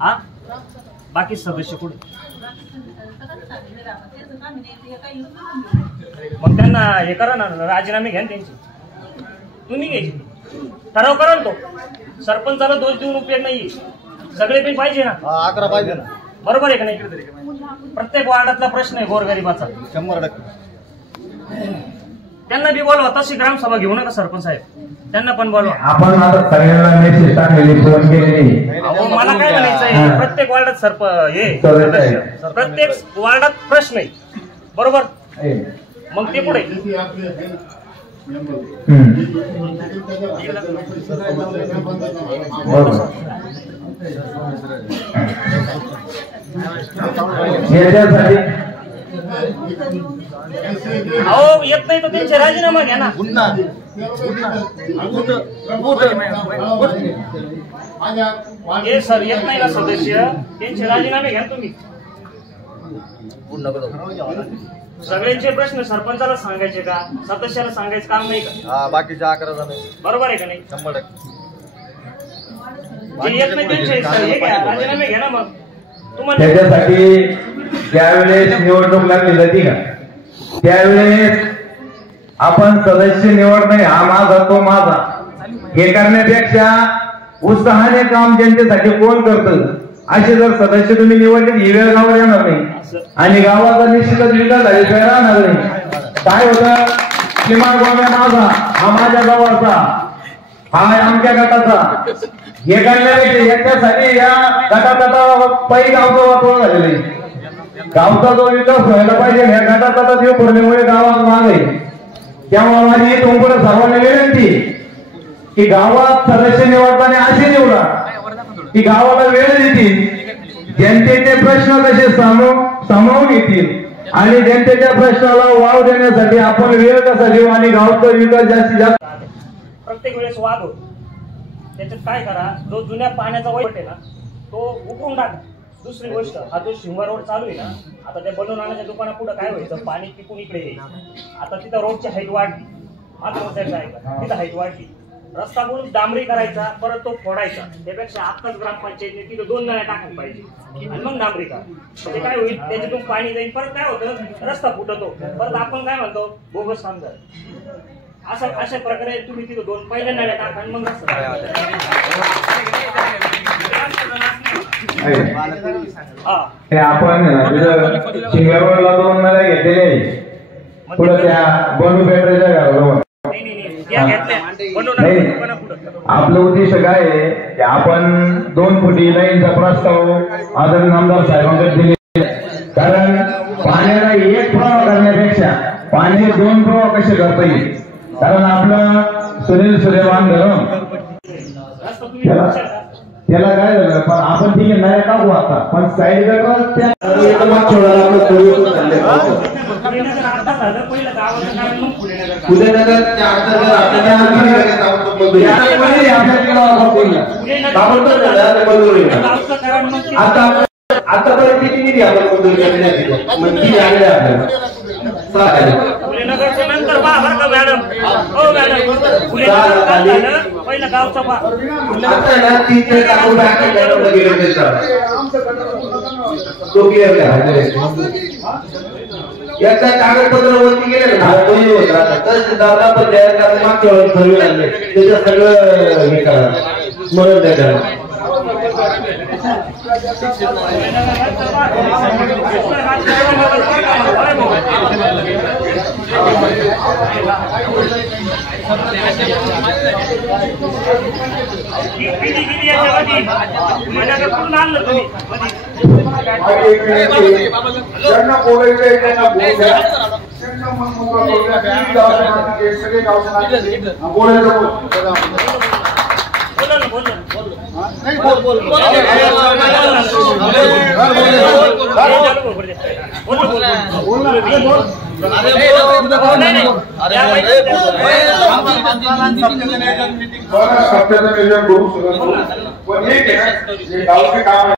हा बाकी सदस्य कुठे? मग त्यांना हे करा ना, राजीनामे घ्या ना त्यांचे, तुम्ही घ्यायचे, ठराव करा ना तो. सरपंचाला दोष देऊन उपयोग नाही, सगळे पण पाहिजे ना, 11 पाहिजे ना, बरोबर आहे का नाही? प्रत्येक वार्डातला प्रश्न आहे गोरगरिबाचा, 100%. त्यांना बी बोलवा. तशी ग्रामसभा घेऊ नका सरपंच साहेब, त्यांना पण बोलवा. आपण आता सगळ्यांना मेसेज टाकलेली, फोन केलेली. मला काय म्हणायचंय, प्रत्येक वार्डात प्रत्येक वार्डात प्रश्न आहे, बरोबर? मग ते पुढे अहो येत नाही तर त्यांचे राजीनामा घ्या ना. हे सर येत नाही ना सदस्य, त्यांचे राजीनामे घ्या तुम्ही. सगळ्यांचे प्रश्न सरपंचाला सांगायचे का, सदस्याला सांगायचं काम नाही का? बाकीच्या 11 जण बरोबर आहे का नाही? 100%. जे येत नाही त्यांचे हे घ्या, राजीनामे घ्या ना. मग तुम्हाला त्याच्यासाठी ज्यावेळेस निवडणूक लागली जाते का, त्यावेळेस आपण सदस्य निवड नाही, हा माझा तो माझा हे करण्यापेक्षा उत्साहाने काम जनतेसाठी कोण करतं, असे जर सदस्य तुम्ही निवडले ही वेळ गावावर येणार नाही आणि गावाचा निश्चितच विकास झाल्याशिवाय राहणार नाही. काय होतं, किमान गोव्या माझा, हा माझ्या गावाचा, हा आमच्या गटाचा, हे करण्यापेक्षा याच्यासाठी या गटाचा पै गावचं वातावरण झालेलं आहे. गावचा जो विकास व्हायला पाहिजे, ह्या गटाचा देव पडल्यामुळे गावात माग आहे. त्यामुळे माझी तुमकडे सर्वांना विनंती की गावात सदस्य निवडताना असे निवडा की गावाला वेळ देतील, जनतेचे प्रश्न कसे सामावून घेतील आणि जनतेच्या प्रश्नाला वाव देण्यासाठी आपण वेळ कसा देऊ आणि गावचा विकास जास्तीत जास्त. प्रत्येक वेळेस वाद होतो, त्याच्यात काय करा, जो जुन्या पाण्याचा वाईट आहे ना तो उकळून टाका. दुसरी गोष्ट, हा जो शिंगा रोड चालू आहे ना, आता त्या बनवून आणण्याच्या दुकाना पुढे काय व्हायचं, पाणी पिकून इकडे यायचं. आता तिथं रोडची हाईट वाढली, तिथं हाईट वाढली, रस्ता म्हणून डांबरी करायचा, परत तो फोडायचा. त्यापेक्षा आत्ताच ग्रामपंचायतने तिथं 2 नळ्या टाकायला पाहिजे आणि मग डांबरी करा. म्हणजे काय होईल, त्याच्यातून पाणी जाईल, परत काय होतं, रस्ता फुटतो, परत आपण काय म्हणतो बोगस काम झालं. अशा प्रकारे तुम्ही तिथं 2 पहिल्या नळ्या टाका आणि मग रस्ता. आपण शिंगारोडला 2 नळ्या घेतलेले, पुढे त्या बंडू पेट्रोलच्या घराबरोबर. आपलं उद्देश काय आहे की आपण 2 फुटी लाईनचा प्रस्ताव आदरणीय आमदार साहेबांकडे दिले. कारण पाण्याला 1 प्रवाह करण्यापेक्षा पाणी 2 प्रवाह कसे करता येईल. कारण आपलं सुनील सूर्यवान धरण त्याला काय झालं, पण आपण ठीक आहे नाही टाकू आता, पण साईड आतापर्यंत किती निधी आपण मंजूर करण्यात मंत्री आले आपल्याला. नंतर मॅडम हो मॅडम पहिलं गावचा याचा कागदपत्र वरती गेले ना, दादा पण मागच्या वेळेस सर्वे लागले, त्याचं सगळं हे करा, स्मरण द्या करा.